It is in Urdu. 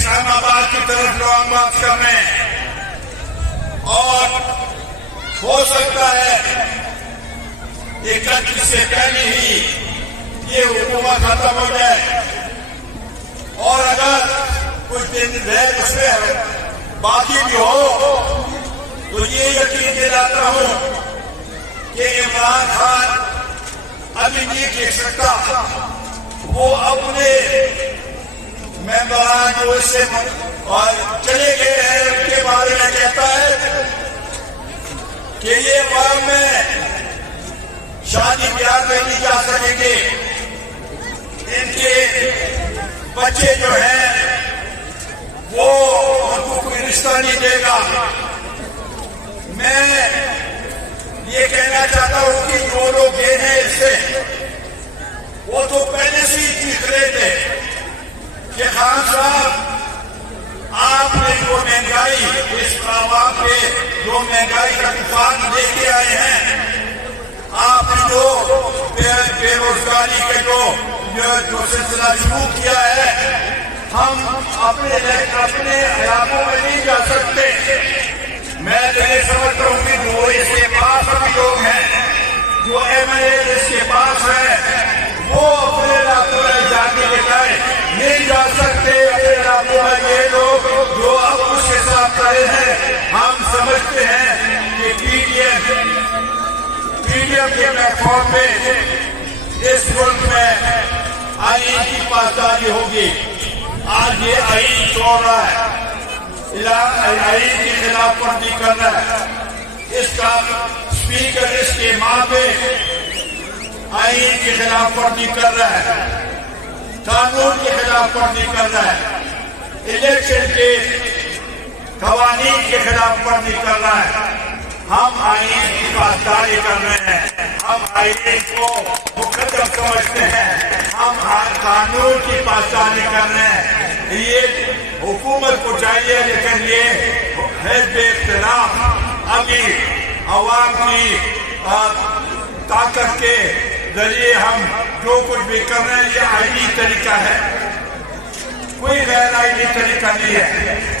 اسلام آباد کی طرف لانگ مارچ کرنے، اور ہو سکتا ہے 31 سے پہلے ہی یہ حکومت ختم ہو جائے، اور اگر کچھ دن رہ اس میں باقی بھی ہو تو یہ یقین دلاتا ہوں کہ عمران خان ابھی نہیں کہہ سکتا، وہ اپنے ممبران جو اس سے چلے گئے ہیں ان کے بارے میں کہتا ہے کہ یہ عوام میں شادی بیاہ میں نہیں جا سکیں گے، ان کے بچے جو ہیں وہ ان کو کوئی رشتہ نہیں دے گا۔ میں یہ کہنا چاہتا ہوں کہ جو لوگ گئے ہیں اس سے، وہ تو پہلے سے ہی چیخ رہے تھے کہ خان صاحب آپ نے جو مہنگائی اس عوام پہ جو مہنگائی کا طوفان لے کے آئے ہیں، آپ نے جو بے روزگاری کے جو سلسلہ شروع کیا ہے، ہم اپنے علاقوں میں نہیں جا سکتے۔ میں یہ سمجھتا ہوں کہ جو اس کے پاس ابھی لوگ ہیں، جو ایم ایل اے اس کے پاس ہے، وہ اپنے علاقوں میں جانے کے بجائے نہیں جا سکتے۔ اپنے علاقوں میں یہ لوگ جو اب اس کے ساتھ کھڑے ہیں، ہم سمجھتے ہیں کہ پی ڈی ایم کے پلیٹ فارم پہ اس ملک میں آئین کی پاسداری ہوگی۔ آج یہ آئین توڑ رہا ہے، آئین کی خلاف ورزی کر رہا ہے، اس کا اسپیکر اس کے ماں پہ آئین کی خلاف ورزی کر رہا ہے، قانون کی خلاف ورزی کر رہا ہے، الیکشن کے قوانین کی خلاف ورزی کر رہا ہے۔ ہم آئین کی پاسداری کر رہے ہیں، ہم آئین کو مقدم سمجھتے ہیں، ہم قانون کی پاسداری کر رہے ہیں۔ یہ حکومت کو چاہیے، لیکن یہ حزب اختلاف ابھی عوام کی طاقت کے ذریعے ہم جو کچھ بھی کر رہے ہیں، یہ آئینی طریقہ ہے، کوئی غیر آئینی طریقہ نہیں ہے۔